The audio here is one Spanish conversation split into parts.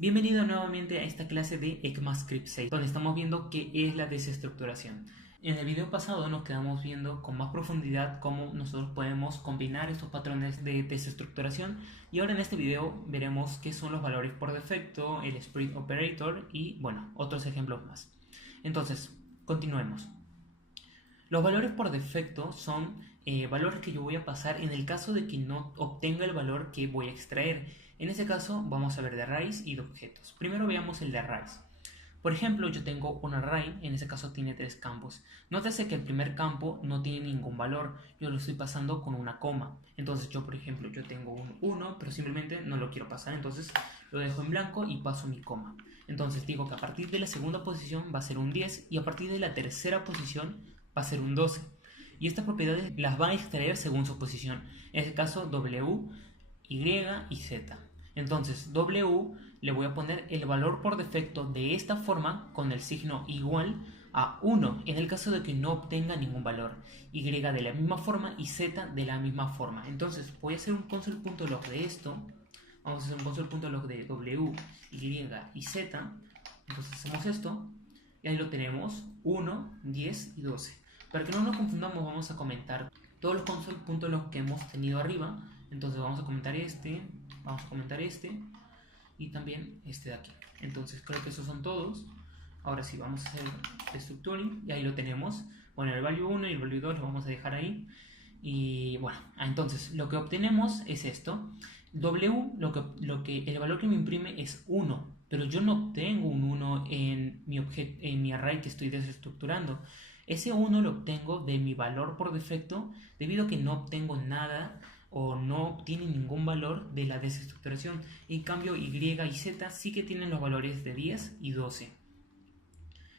Bienvenido nuevamente a esta clase de ECMAScript 6, donde estamos viendo qué es la desestructuración. En el video pasado nos quedamos viendo con más profundidad cómo nosotros podemos combinar estos patrones de desestructuración, y ahora en este video veremos qué son los valores por defecto, el split operator y bueno, otros ejemplos más. Entonces, continuemos. Los valores por defecto son valores que yo voy a pasar en el caso de que no obtenga el valor que voy a extraer. En ese caso vamos a ver de arrays y de objetos. Primero veamos el de arrays. Por ejemplo, yo tengo un array, en ese caso tiene 3 campos. Nótese que el primer campo no tiene ningún valor, yo lo estoy pasando con una coma. Entonces yo, por ejemplo, yo tengo un 1, pero simplemente no lo quiero pasar, entonces lo dejo en blanco y paso mi coma. Entonces digo que a partir de la segunda posición va a ser un 10 y a partir de la tercera posición va a ser un 12. Y estas propiedades las va a extraer según su posición. En este caso W, Y y Z. Entonces W le voy a poner el valor por defecto de esta forma con el signo igual a 1 en el caso de que no obtenga ningún valor. Y de la misma forma y Z de la misma forma. Entonces voy a hacer un console.log de esto. Vamos a hacer un console.log de W, Y y Z. Entonces hacemos esto. Y ahí lo tenemos 1, 10 y 12. Para que no nos confundamos vamos a comentar todos los console.log que hemos tenido arriba. Entonces vamos a comentar este y también este de aquí. Entonces creo que esos son todos. Ahora sí vamos a hacer destructuring y ahí lo tenemos. Bueno, el value 1 y el value 2 lo vamos a dejar ahí. Y bueno, entonces lo que obtenemos es esto. W, el valor que me imprime es 1, pero yo no obtengo un 1 en mi array que estoy desestructurando. Ese 1 lo obtengo de mi valor por defecto debido a que no obtengo nada o no obtiene ningún valor de la desestructuración. En cambio Y y Z sí que tienen los valores de 10 y 12.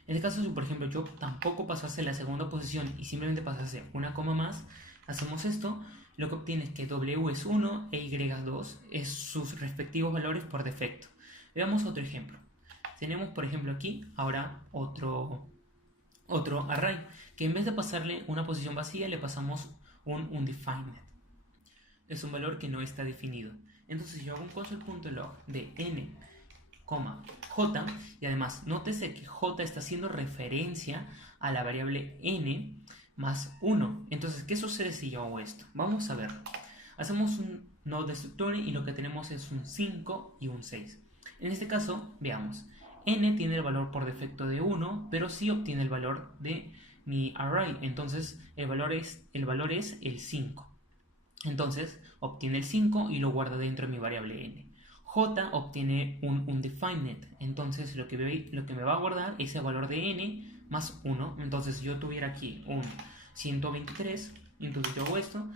En este caso, si por ejemplo yo tampoco pasase la segunda posición y simplemente pasase una coma más, hacemos esto, lo que obtiene es que W es 1 e Y 2 es sus respectivos valores por defecto. Veamos otro ejemplo. Tenemos por ejemplo aquí ahora otro array, que en vez de pasarle una posición vacía le pasamos un undefined. Es un valor que no está definido. Entonces yo hago un console.log de n, j, y además nótese que j está haciendo referencia a la variable n más 1. Entonces, ¿qué sucede si yo hago esto? Vamos a ver. Hacemos un node destructor y lo que tenemos es un 5 y un 6. En este caso, veamos. N tiene el valor por defecto de 1, pero sí obtiene el valor de mi array. Entonces, el valor es el 5. Entonces, obtiene el 5 y lo guarda dentro de mi variable n. J obtiene un undefined. Entonces, lo que me va a guardar es el valor de n más 1. Entonces, si yo tuviera aquí un 123, entonces yo hago esto.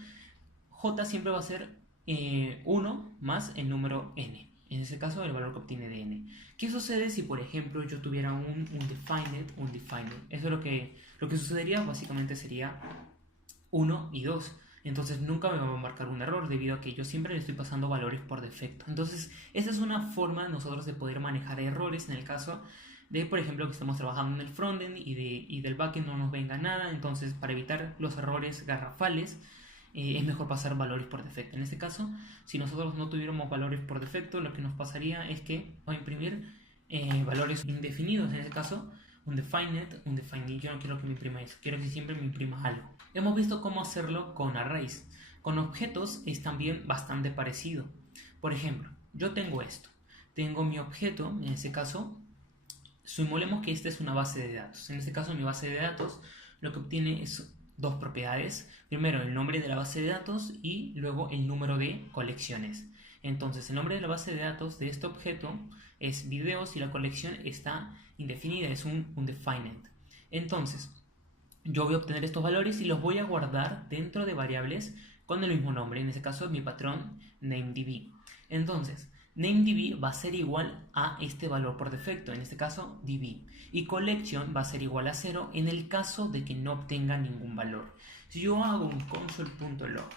J siempre va a ser 1 más el número n. En este caso, el valor que obtiene de n. ¿Qué sucede si, por ejemplo, yo tuviera un undefined? Eso es lo que sucedería, básicamente sería 1 y 2. Entonces nunca me va a marcar un error debido a que yo siempre le estoy pasando valores por defecto. Entonces, esta es una forma nosotros de poder manejar errores en el caso de, por ejemplo, que estamos trabajando en el frontend y del backend no nos venga nada. Entonces, para evitar los errores garrafales, es mejor pasar valores por defecto. En este caso, si nosotros no tuviéramos valores por defecto, lo que nos pasaría es que va a imprimir valores indefinidos. En este caso, undefined, yo no quiero que me imprima eso, quiero que siempre me imprima algo. Hemos visto cómo hacerlo con arrays. Con objetos es también bastante parecido. Por ejemplo, yo tengo esto. Tengo mi objeto, en este caso, simulemos que esta es una base de datos. En este caso, mi base de datos lo que obtiene es dos propiedades. Primero, el nombre de la base de datos y luego el número de colecciones. Entonces, el nombre de la base de datos de este objeto es videos y la colección está indefinida, es un undefined. Entonces, yo voy a obtener estos valores y los voy a guardar dentro de variables con el mismo nombre. En este caso, mi patrón namedb. Entonces, namedb va a ser igual a este valor por defecto, en este caso db, y collection va a ser igual a 0 en el caso de que no obtenga ningún valor. Si yo hago un console.log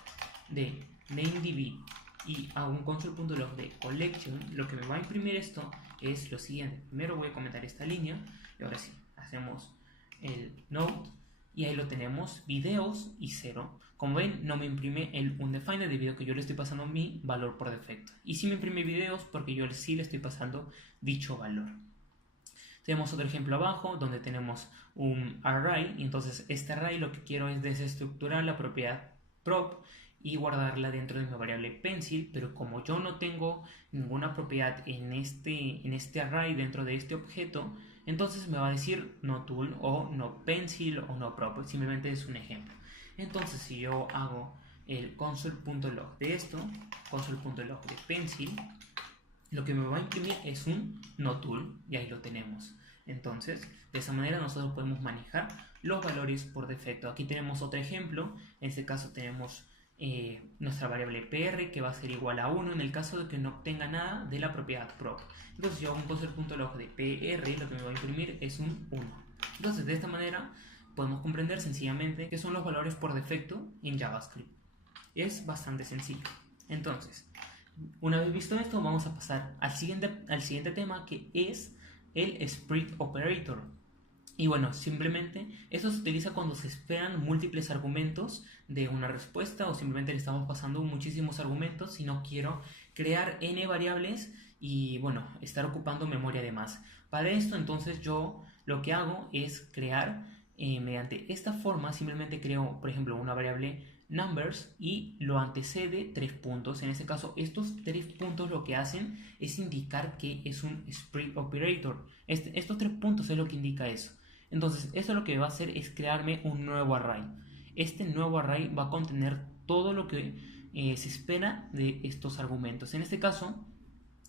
de namedb y hago un console.log de collection, lo que me va a imprimir esto es lo siguiente. Primero voy a comentar esta línea y ahora sí, hacemos el node y ahí lo tenemos, videos y 0. Como ven, no me imprime el undefined debido a que yo le estoy pasando mi valor por defecto. Y sí me imprime videos porque yo sí le estoy pasando dicho valor. Tenemos otro ejemplo abajo donde tenemos un array, y entonces este array lo que quiero es desestructurar la propiedad prop y guardarla dentro de mi variable pencil, pero como yo no tengo ninguna propiedad en este array dentro de este objeto, entonces me va a decir no tool o no pencil o no prop, simplemente es un ejemplo. Entonces si yo hago el console.log de esto, console.log de pencil, lo que me va a imprimir es un no tool y ahí lo tenemos. Entonces, de esa manera nosotros podemos manejar los valores por defecto. Aquí tenemos otro ejemplo. En este caso tenemos nuestra variable pr que va a ser igual a 1 en el caso de que no obtenga nada de la propiedad prop. Entonces, yo hago un console.log de pr, lo que me va a imprimir es un 1. Entonces, de esta manera podemos comprender sencillamente qué son los valores por defecto en JavaScript. Es bastante sencillo. Entonces, una vez visto esto, vamos a pasar al siguiente tema, que es el split operator. Y bueno, simplemente esto se utiliza cuando se esperan múltiples argumentos de una respuesta o simplemente le estamos pasando muchísimos argumentos y no quiero crear n variables y bueno, estar ocupando memoria de más. Para esto entonces yo lo que hago es crear mediante esta forma, simplemente creo por ejemplo una variable numbers y lo antecede 3 puntos. En este caso estos 3 puntos lo que hacen es indicar que es un split operator. Estos 3 puntos es lo que indica eso. Entonces esto lo que va a hacer es crearme un nuevo array. Este nuevo array va a contener todo lo que se espera de estos argumentos. En este caso,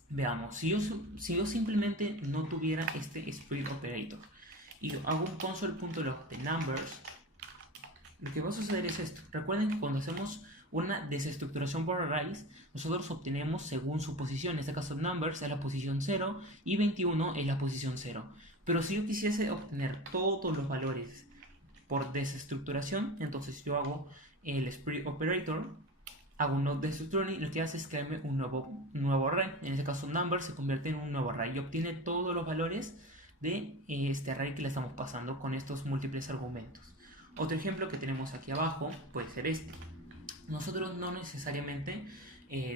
veamos, si yo simplemente no tuviera este split operator y hago un console.log de numbers, lo que va a suceder es esto. Recuerden que cuando hacemos una desestructuración por arrays, nosotros obtenemos según su posición. En este caso numbers es la posición 0 y 21 es la posición 0. Pero si yo quisiese obtener todos los valores por desestructuración, entonces yo hago el split operator, hago un node desestructuring y lo que hace es crearme un nuevo array. En este caso numbers se convierte en un nuevo array y obtiene todos los valores de este array que le estamos pasando con estos múltiples argumentos. Otro ejemplo que tenemos aquí abajo puede ser este. Nosotros no necesariamente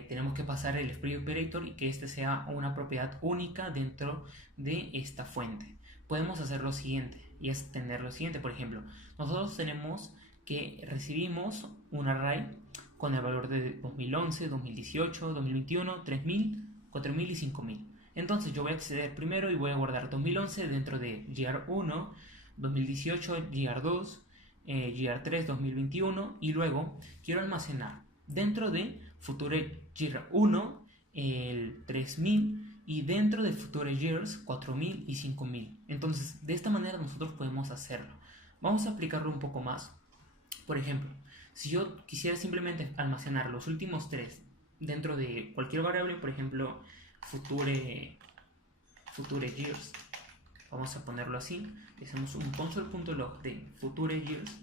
tenemos que pasar el split operator y que este sea una propiedad única dentro de esta fuente. Podemos hacer lo siguiente, y es tener lo siguiente. Por ejemplo, nosotros tenemos que recibimos un array con el valor de 2011, 2018, 2021, 3000, 4000 y 5000. Entonces yo voy a acceder primero y voy a guardar 2011 dentro de GR1, 2018 GR2, GR3 2021 y luego quiero almacenar dentro de Future Year 1 el 3000 y dentro de Future Years 4000 y 5000. Entonces de esta manera nosotros podemos hacerlo. Vamos a aplicarlo un poco más. Por ejemplo, si yo quisiera simplemente almacenar los últimos 3 dentro de cualquier variable, por ejemplo Future Years, vamos a ponerlo así, hacemos un console.log de Future Years.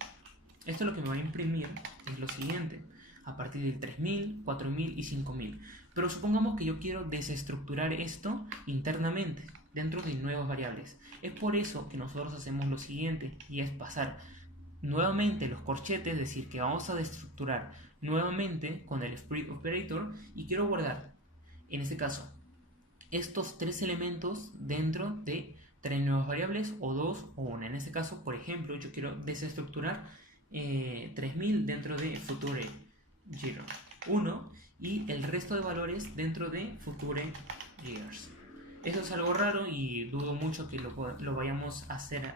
Esto lo que me va a imprimir es lo siguiente, a partir del 3000, 4000 y 5000. Pero supongamos que yo quiero desestructurar esto internamente dentro de nuevas variables. Es por eso que nosotros hacemos lo siguiente, y es pasar nuevamente los corchetes, es decir, que vamos a desestructurar nuevamente con el split operator y quiero guardar, en este caso, estos 3 elementos dentro de 3 nuevas variables o 2 o 1. En este caso, por ejemplo, yo quiero desestructurar 3000 dentro de Future Year 1 y el resto de valores dentro de Future Years. Eso es algo raro y dudo mucho que lo vayamos a hacer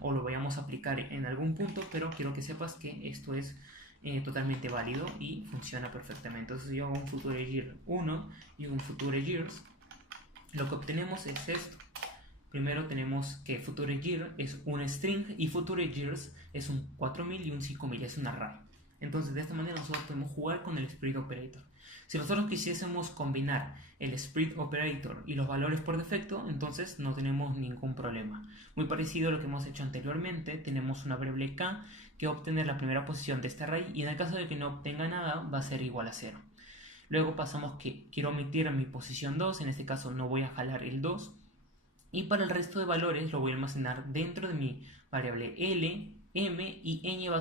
o lo vayamos a aplicar en algún punto, pero quiero que sepas que esto es totalmente válido y funciona perfectamente. Entonces yo hago un Future Year 1 y un Future Years. Lo que obtenemos es esto. Primero tenemos que Future Year es un string y Future Years es un 4000 y un 5000, es un array. Entonces de esta manera nosotros podemos jugar con el split operator. Si nosotros quisiésemos combinar el split operator y los valores por defecto, entonces no tenemos ningún problema. Muy parecido a lo que hemos hecho anteriormente, tenemos una variable k que va a obtener la primera posición de este array y en el caso de que no obtenga nada va a ser igual a 0. Luego pasamos que quiero omitir mi posición 2, en este caso no voy a jalar el 2. Y para el resto de valores lo voy a almacenar dentro de mi variable L, m y ñ va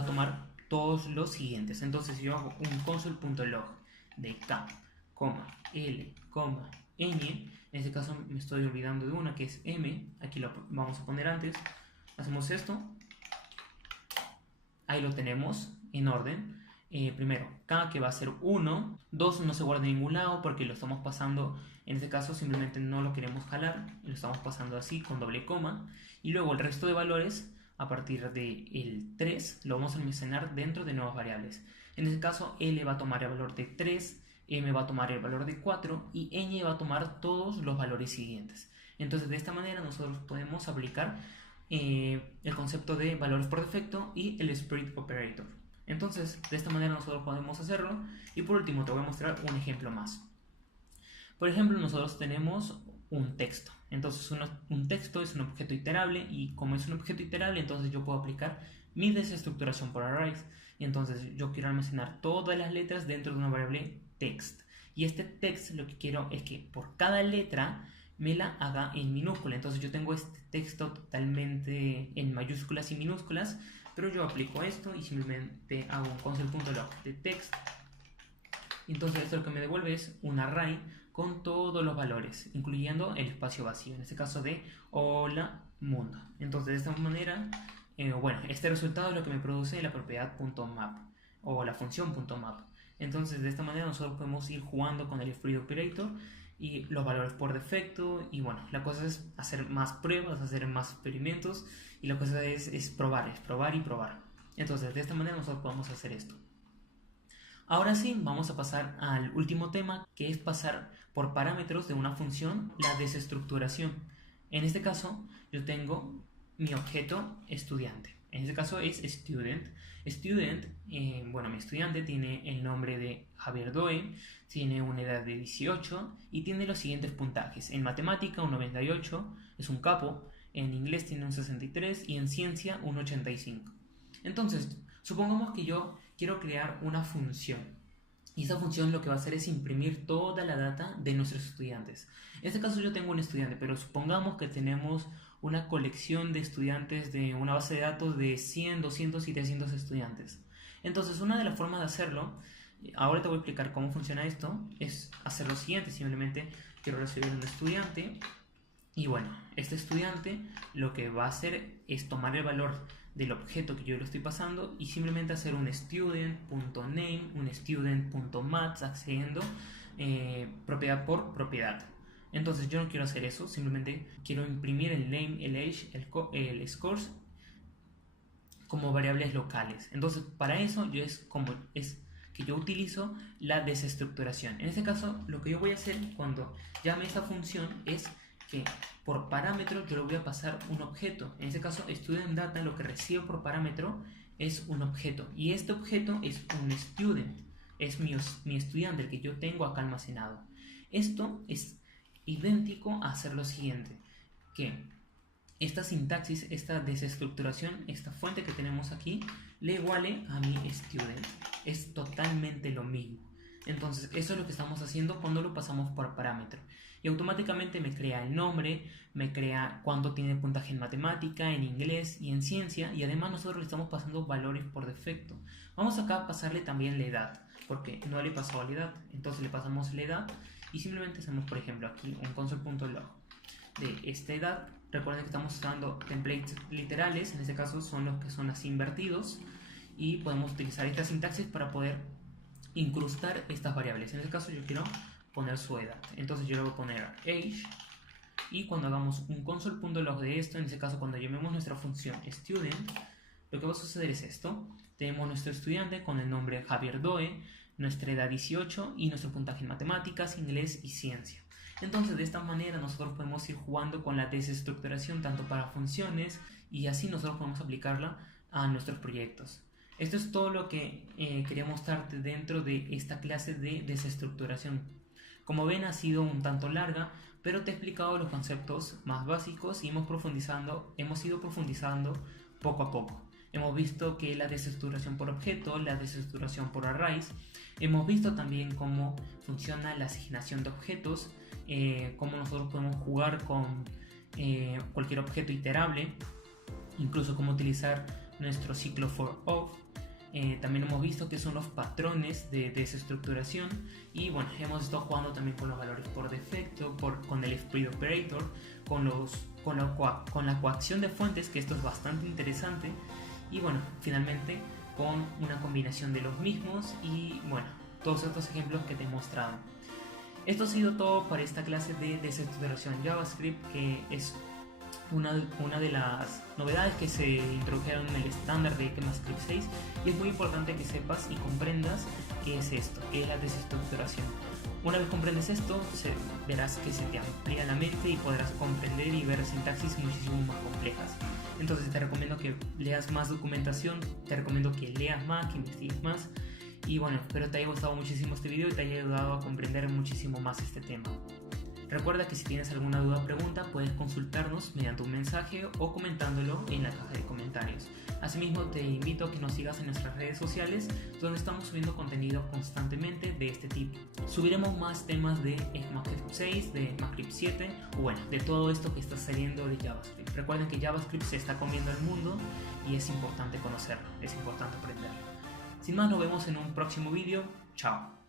a tomar todos los siguientes. Entonces yo hago un console.log de k, l, ñ. En este caso me estoy olvidando de una que es m, aquí lo vamos a poner antes. Hacemos esto, ahí lo tenemos en orden. Primero, k, que va a ser 1, 2 no se guarda en ningún lado porque lo estamos pasando, en este caso simplemente no lo queremos jalar, lo estamos pasando así con doble coma, y luego el resto de valores a partir del 3 lo vamos a almacenar dentro de nuevas variables. En este caso l va a tomar el valor de 3, m va a tomar el valor de 4 y ñ va a tomar todos los valores siguientes. Entonces de esta manera nosotros podemos aplicar el concepto de valores por defecto y el split operator. Entonces de esta manera nosotros podemos hacerlo. Y por último te voy a mostrar un ejemplo más. Por ejemplo, nosotros tenemos un texto. Entonces un texto es un objeto iterable, y como es un objeto iterable, entonces yo puedo aplicar mi desestructuración por arrays. Y entonces yo quiero almacenar todas las letras dentro de una variable text. Y este text lo que quiero es que por cada letra me la haga en minúscula. Entonces yo tengo este texto totalmente en mayúsculas y minúsculas, pero yo aplico esto y simplemente hago un console.log de text. Entonces esto lo que me devuelve es un array con todos los valores, incluyendo el espacio vacío, en este caso de hola mundo. Entonces de esta manera, este resultado es lo que me produce la propiedad .map o la función .map. Entonces de esta manera nosotros podemos ir jugando con el split operator y los valores por defecto. Y bueno, la cosa es hacer más pruebas, hacer más experimentos, y la cosa es probar y probar. Entonces de esta manera nosotros podemos hacer esto. Ahora sí, vamos a pasar al último tema, que es pasar por parámetros de una función la desestructuración. En este caso yo tengo mi objeto estudiante. En este caso es student. Student, mi estudiante tiene el nombre de Javier Doe, tiene una edad de 18 y tiene los siguientes puntajes. En matemática un 98, es un capo. En inglés tiene un 63 y en ciencia un 85. Entonces, supongamos que yo quiero crear una función. Y esa función lo que va a hacer es imprimir toda la data de nuestros estudiantes. En este caso yo tengo un estudiante, pero supongamos que tenemos una colección de estudiantes de una base de datos de 100, 200 y 300 estudiantes. Entonces una de las formas de hacerlo, ahora te voy a explicar cómo funciona esto, es hacer lo siguiente. Simplemente quiero recibir un estudiante y este estudiante lo que va a hacer es tomar el valor del objeto que yo le estoy pasando y simplemente hacer un student.name, un student.maths, accediendo propiedad por propiedad. Entonces yo no quiero hacer eso, simplemente quiero imprimir el name, el age, el scores como variables locales. Entonces para eso yo utilizo la desestructuración. En este caso lo que yo voy a hacer cuando llame esta función es que por parámetro yo le voy a pasar un objeto. En este caso student data lo que recibe por parámetro es un objeto, y este objeto es un student, es mi estudiante, el que yo tengo acá almacenado. Esto es idéntico a hacer lo siguiente, que esta sintaxis, esta desestructuración, esta fuente que tenemos aquí le iguale a mi student, es totalmente lo mismo. Entonces eso es lo que estamos haciendo cuando lo pasamos por parámetro, y automáticamente me crea el nombre, me crea cuánto tiene puntaje en matemática, en inglés y en ciencia, y además nosotros le estamos pasando valores por defecto. Vamos acá a pasarle también la edad, porque no le pasó la edad, entonces le pasamos la edad y simplemente hacemos, por ejemplo, aquí un console.log de esta edad. Recuerden que estamos usando templates literales, en este caso son los que son así invertidos, y podemos utilizar esta sintaxis para poder incrustar estas variables. En este caso yo quiero poner su edad, entonces yo le voy a poner age, y cuando hagamos un console.log de esto, en este caso cuando llamemos nuestra función student, lo que va a suceder es esto. Tenemos nuestro estudiante con el nombre Javier Doe, nuestra edad 18 y nuestro puntaje en matemáticas, inglés y ciencia. Entonces de esta manera nosotros podemos ir jugando con la desestructuración tanto para funciones, y así nosotros podemos aplicarla a nuestros proyectos. Esto es todo lo que quería mostrarte dentro de esta clase de desestructuración. Como ven, ha sido un tanto larga, pero te he explicado los conceptos más básicos y hemos ido profundizando poco a poco. Hemos visto que la desestructuración por objeto, la desestructuración por arrays, hemos visto también cómo funciona la asignación de objetos, cómo nosotros podemos jugar con cualquier objeto iterable. incluso cómo utilizar nuestro ciclo for of. También hemos visto que son los patrones de desestructuración y bueno, hemos estado jugando también con los valores por defecto, con el split operator, con la coacción de fuentes, que esto es bastante interesante, y bueno, finalmente con una combinación de los mismos y bueno, todos estos ejemplos que te he mostrado. Esto ha sido todo para esta clase de desestructuración JavaScript, que es una de las novedades que se introdujeron en el estándar de ECMAScript 6, y es muy importante que sepas y comprendas qué es esto, qué es la desestructuración. Una vez comprendes esto, verás que se te amplía la mente y podrás comprender y ver sintaxis muchísimo más complejas. Entonces te recomiendo que leas más documentación, te recomiendo que leas más, que investigues más, y bueno, espero te haya gustado muchísimo este video y te haya ayudado a comprender muchísimo más este tema. Recuerda que si tienes alguna duda o pregunta puedes consultarnos mediante un mensaje o comentándolo en la caja de comentarios. Asimismo te invito a que nos sigas en nuestras redes sociales, donde estamos subiendo contenido constantemente de este tipo. Subiremos más temas de ECMAScript 6, de ECMAScript 7 o bueno, de todo esto que está saliendo de JavaScript. Recuerden que JavaScript se está comiendo el mundo y es importante conocerlo, es importante aprenderlo. Sin más, nos vemos en un próximo vídeo. Chao.